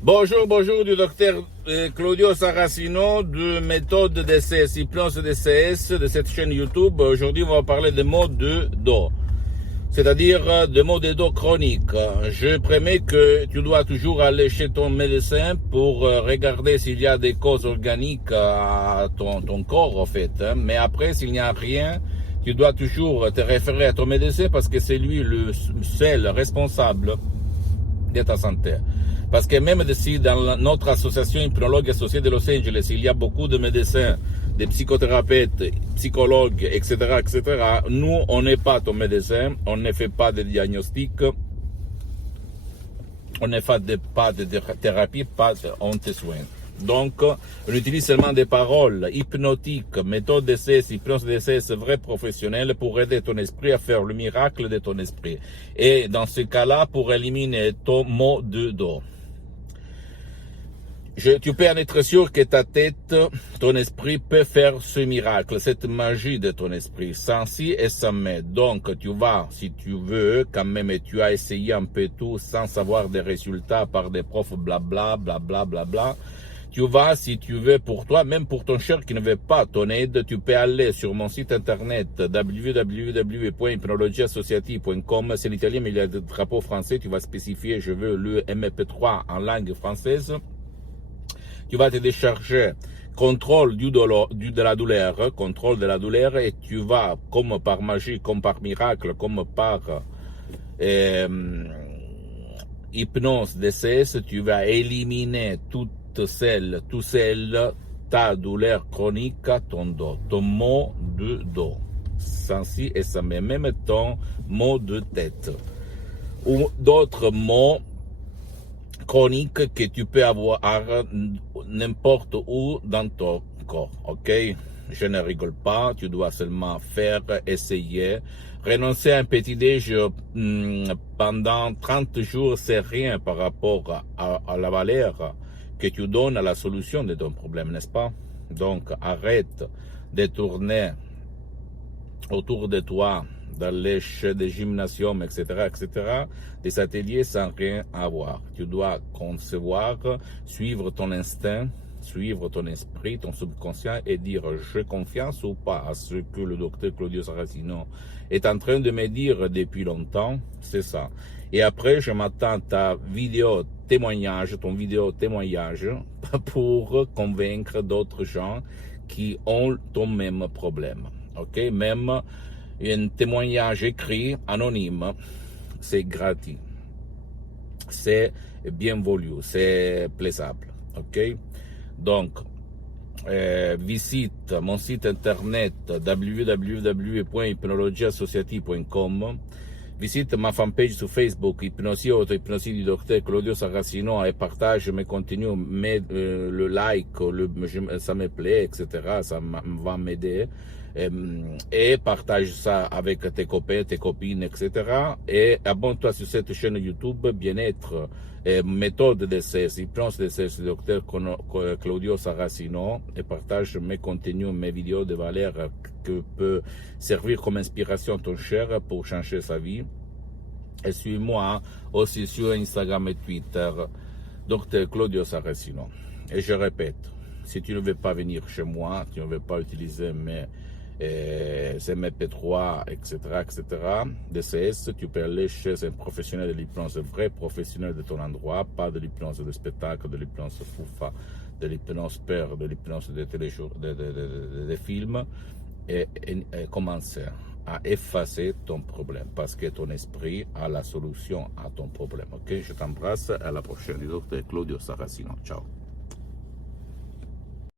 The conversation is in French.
Bonjour, bonjour du docteur Claudio Saracino de méthode DCS, hypnose DCS de cette chaîne YouTube. Aujourd'hui, on va parler des maux de dos, c'est-à-dire des maux de dos chroniques. Je promets que tu dois toujours aller chez ton médecin pour regarder s'il y a des causes organiques à ton corps, en fait. Mais après, s'il n'y a rien, tu dois toujours te référer à ton médecin parce que c'est lui le seul responsable de ta santé. Parce que même si dans notre association hypnologue associée de Los Angeles, il y a beaucoup de médecins, de psychothérapeutes, psychologues, etc., nous, on n'est pas ton médecin, on ne fait pas de diagnostic, on ne fait pas de thérapie, on te soigne. Donc, on utilise seulement des paroles hypnotiques, méthode DCS, hypnose DCS, vrai professionnel pour aider ton esprit à faire le miracle de ton esprit. Et dans ce cas-là, pour éliminer ton mot de dos. Tu peux en être sûr que ta tête, ton esprit peut faire ce miracle, cette magie de ton esprit, sans si et sans mais. Donc, tu vas, si tu veux, quand même, et tu as essayé un peu tout sans avoir des résultats par des profs blabla, blabla, blabla. Tu vas, si tu veux, pour toi, même pour ton cher qui ne veut pas ton aide, tu peux aller sur mon site internet www.hypnologieassociative.com. C'est l'italien, mais il y a des drapeaux français. Tu vas spécifier, je veux le MP3 en langue française. Tu vas te décharger contrôle de la douleur, et tu vas, comme par magie, comme par miracle, comme par hypnose DCS, tu vas éliminer tout seul, ta douleur chronique à ton dos, ton mot de dos, sans si et sans mais, même ton mot de tête, ou d'autres mots chroniques que tu peux avoir n'importe où dans ton corps, ok? Je ne rigole pas, tu dois seulement faire, essayer. Renoncer à un petit déj pendant 30 jours, c'est rien par rapport à la valeur que tu donnes à la solution de ton problème, n'est-ce pas? Donc, arrête de tourner autour de toi dans les des gymnasiums, etc., des ateliers sans rien avoir. Tu dois concevoir, suivre ton instinct, suivre ton esprit, ton subconscient et dire j'ai confiance ou pas à ce que le docteur Claudio Saracino est en train de me dire depuis longtemps, c'est ça. Et après, je m'attends à ta vidéo témoignage, ton vidéo témoignage pour convaincre d'autres gens qui ont ton même problème. Ok, même un témoignage écrit, anonyme, c'est gratuit, c'est bienvenu, c'est plaisable. Ok, donc visite mon site internet www.hypnologieassociative.com. Visite ma fanpage sur Facebook, Hypnosie Auto-Hypnosie du docteur Claudio Saracino, et partage mes contenus, le like, ça me plaît, etc. Ça va m'aider. Et partage ça avec tes copains, tes copines, etc. Et abonne-toi sur cette chaîne YouTube, Bien-être, méthode DCS, hypnose DCS, docteur Claudio Saracino, et partage mes contenus, mes vidéos de valeur que peut servir comme inspiration à ton cher pour changer sa vie. Et suis-moi aussi sur Instagram et Twitter, docteur Claudio Saracino. Et je répète, si tu ne veux pas venir chez moi, tu ne veux pas utiliser mes MP3, etc., DCS, tu peux aller chez un professionnel de l'hypnose, vrai professionnel de ton endroit, pas de l'hypnose de spectacle, de l'hypnose foufa, de l'hypnose peur, de l'hypnose de films, et commencer à effacer ton problème, parce que ton esprit a la solution à ton problème. Ok, je t'embrasse, à la prochaine, du docteur Claudio Saracino. Ciao.